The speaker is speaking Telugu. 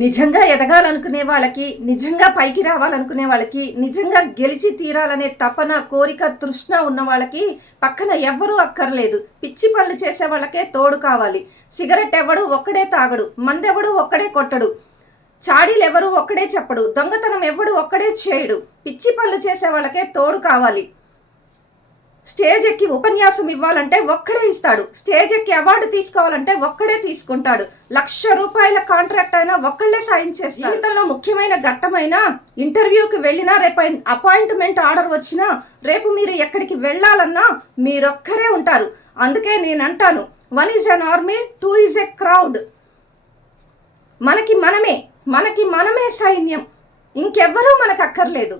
నిజంగా ఎదగాలనుకునే వాళ్ళకి, నిజంగా పైకి రావాలనుకునే వాళ్ళకి, నిజంగా గెలిచి తీరాలనే తపన, కోరిక, తృష్ణ ఉన్న వాళ్ళకి పక్కన ఎవ్వరూ అక్కర్లేదు. పిచ్చి పనులు చేసే వాళ్ళకే తోడు కావాలి. సిగరెట్ ఎవడు ఒక్కడే తాగడు, మందెవడు ఒక్కడే కొట్టడు, చాడీలెవరు ఒక్కడే చెప్పడు, దొంగతనం ఎవడు ఒక్కడే చేయడు. పిచ్చి పనులు చేసే వాళ్ళకే తోడు కావాలి. స్టేజ్ ఎక్కి ఉపన్యాసం ఇవ్వాలంటే ఒక్కడే ఇస్తాడు. స్టేజ్ ఎక్కి అవార్డు తీసుకోవాలంటే ఒక్కడే తీసుకుంటాడు. ₹1,00,000 కాంట్రాక్ట్ అయినా ఒక్కళ్ళే సాయం చేస్తారు. జీవితంలో ముఖ్యమైన ఘట్టమైన ఇంటర్వ్యూకి వెళ్ళినా, రేపు అపాయింట్మెంట్ ఆర్డర్ వచ్చినా, రేపు మీరు ఎక్కడికి వెళ్ళాలన్నా మీరొక్కరే ఉంటారు. అందుకే నేను అంటాను, 1 is an army, 2 is a crowd. మనకి మనమే సైన్యం, ఇంకెవ్వరూ మనకు అక్కర్లేదు.